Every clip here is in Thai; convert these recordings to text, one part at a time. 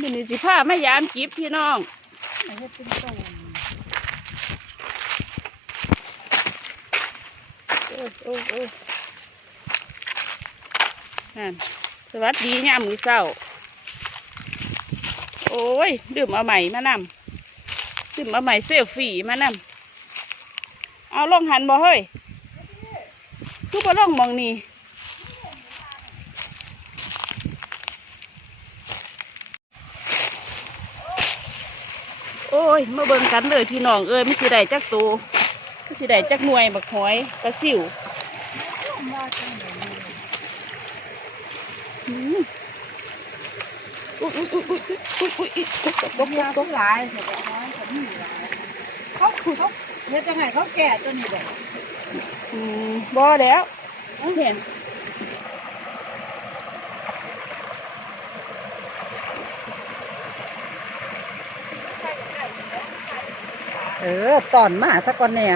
นี่นี่สิผ้ามายามจิบพี่น้องไม่ให้เป็นต้นโอ้โอ้โอ้นั่นสวัสดียามมือเศร้า โอ้ยดื่มเอาใหม่มานำดื่มเอาใหม่เซลฟี่มานำเอาลองหันบ่เฮ้ยคือบ่ลองมองนี่ โอ้ยมาเบิ่งกันเลยพี่น้องเอ้ยมันสิได้จักตัวมันสิได้จักหน่วยบักหอยปลาซิวมาจังเลยอืมอุ้ยอุ้ยอุ้ยอุ้ยอุ้ยอุ้ยอุ้ยตกตกตก็กมีตกต้องหลายเห็นไหมเขามีหลายเขาเขาเฮ็ดจังไงเขาแก่ตัวนี้แบบอืมบ่แล้วเอาเห็น ออตอนมาสักก่อนเนี่ย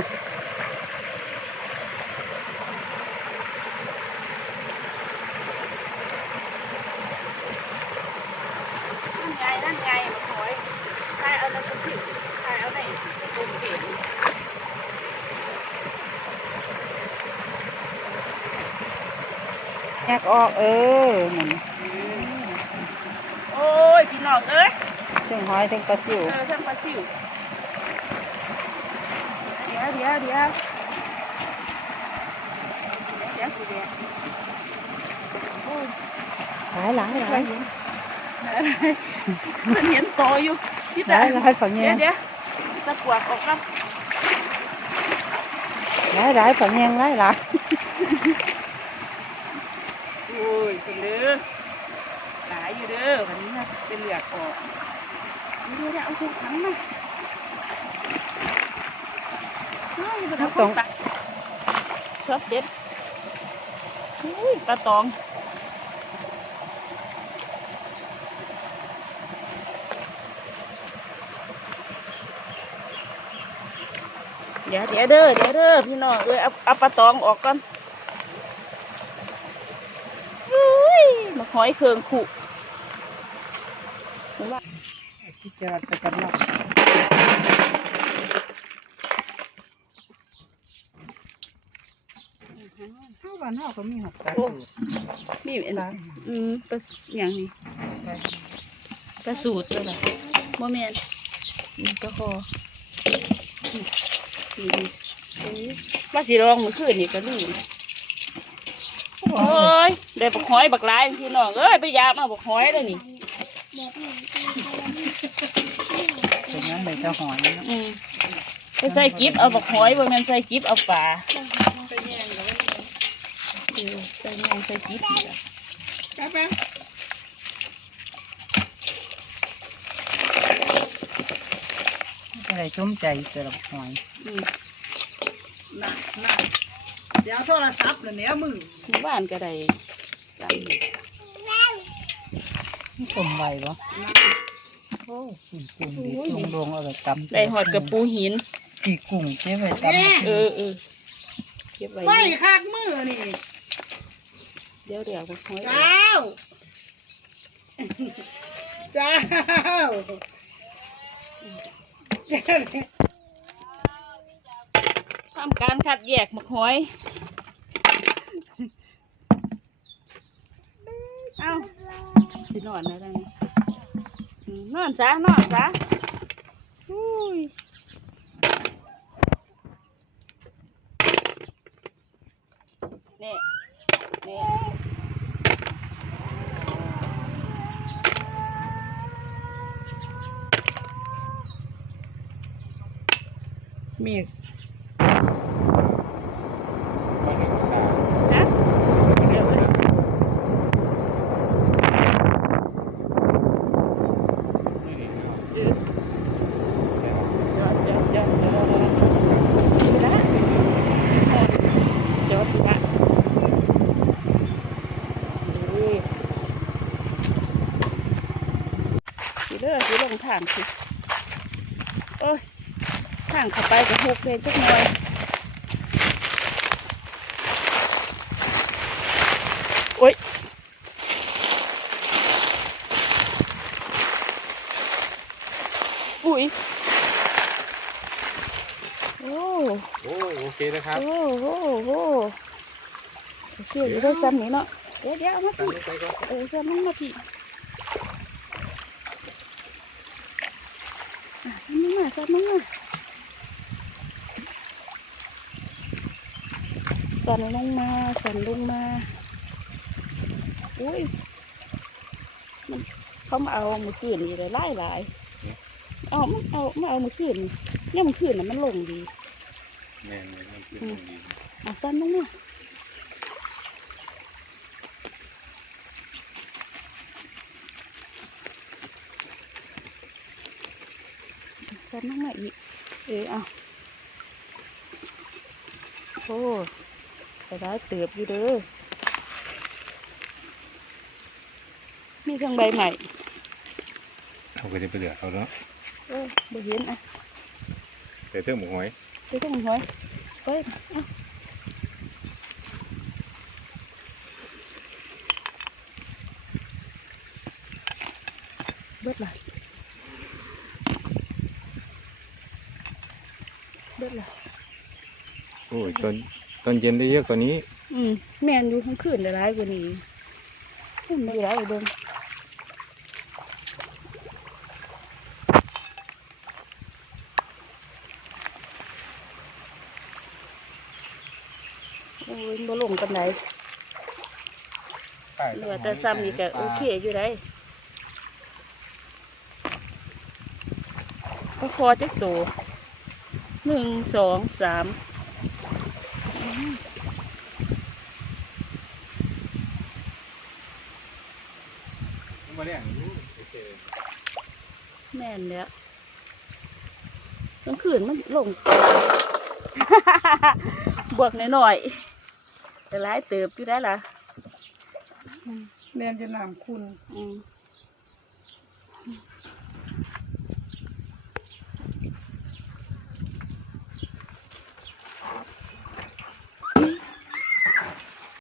นั่นไงนั่นไงบักหอยใครเอาแล้วก็สิใครเอาไหนตรงเห็นแยกออกเออนั่นโอ้ย พี่น้องเอ้ยถึงหอยถึงปลาซิวเออทั้งปลาซิว เดี๋ยวเดี๋ยวเดี๋ยวเดี๋ยวสิเดี๋ยวโอ้ยหลายหลายหลายมันเห็นโตอยู่ที่ กวกออกครับหลายหลายฝังเงี้ยหลายหลายโอ้ยเป็นเด้อหลายอยู่เด้อวันนี้นะเป็นเหลือกออกเดี๋ยวเดี๋ยวเอาถุงถังมาเฮ้ยมันเอาของตักชอบเด็ดอุ้ยปลาตองเดี๋ยวเดี๋ยวเด้อเดี๋ยวเด้อพี่น้องเอ้ยเอาเอาปลาตองออกก่อนอุ้ยมาหอยเคืองขู่ที่จะไปกันเนาะข้าวบ้านเฮาก็มีหกปลาซิวนี่เอ็นอืมปลาอย่างนี้ปลาสูตรตัวละโมเมนนี่ปลาคอนี่นี่เอ้ยว่าสิลองมือคืนนี่ก็ลืมโอ้ยได้บักหอยบักหลายพี่น้องเอ้ยไปยามเอาบักหอยเลยนี่เป็นยังไงจะหอยเนาะอืมไปใส่กิฟเอาบักหอยบ่แม่นใส่กิฟเอาปลา เออใส่แมงใส่กิฟนี่ล่ะอะไรชุ่มใจแต่ละหอยอืมน่ะน่ะเดี๋ยวโทรศัพท์เลยเนี่ยมึงหมู่บ้านก็ได้สามอยู่ต้มไว้บ่โอ้กินกุ้งดีจุงลงเอาไปตำได้หอดกับปูหินกี่กุ้งเจ๊ไปตำเออเออเก็บไว้ไม่คากมือนี่เดี๋ยวเดี๋ยวบักหอยเจ้า เจ้าทำการคัดแยกบักหอยเอ้าสินอนได้ไหมอืมนอนจ้านอนจ้าอุ้ยเนี่ยเนี่ย วสิละเออสิเด้อสิลงทางสิเอ้ยทางเข้าไปกับหกเลยจักหน่อยโอ้ยอุ้ยโอ้โอ้โอเคนะครับ โอ้โหโอ้โอเคอยู่ได้ซ้ำนี้เนาะเดี๋ยวเดี๋ยวเอามาตันพี่ไปก่อนเออซ้ำมันมาพี่อะซ้ำมันมาซ้ำมันมา สั่นลงมา สั่นลงมา อุ้ยมันเขามาเอามือคืนนี่เลยไล่หลายๆเอามาเอามาเอามือคืนนี่เนี่ยมือคืนน่ะมันลงดีแม่นแม่นมันขึ้นตรงนี้อะสั้นลงมาสั้นลงมาอีกเออเอาโอ้ ไปได้เติบอยู่เด้อมีเครื่องใบใหม่เขาก็จะไปเหลือเขาเนาะเออบ่เห็นอะแต่เท่าหมูหอยเดี๋ยวต้องหอยเฮ้ยเอาเบิดละเบิดละโอ้ยตอน ตอนเย็นได้เยอะกว่านี้ อืมแม่นอยู่ทั้งคืนได้ร้ายกว่านี้ขึ้นได้ร้ายกว่าเดิมโอ้ยบ่ลงกันไหนเหลือแต่ซ้ำนี่ก็โอเคอยู่ได้ก็คอจักตัวหนึ่งสองสาม มมาเรียงโอเคแม่นเนี่ยกลางคืนมันลง บวกหน่อยๆแต่หลายเติบอยู่ได้ล่ะแม่นจะน้ำคุณอืม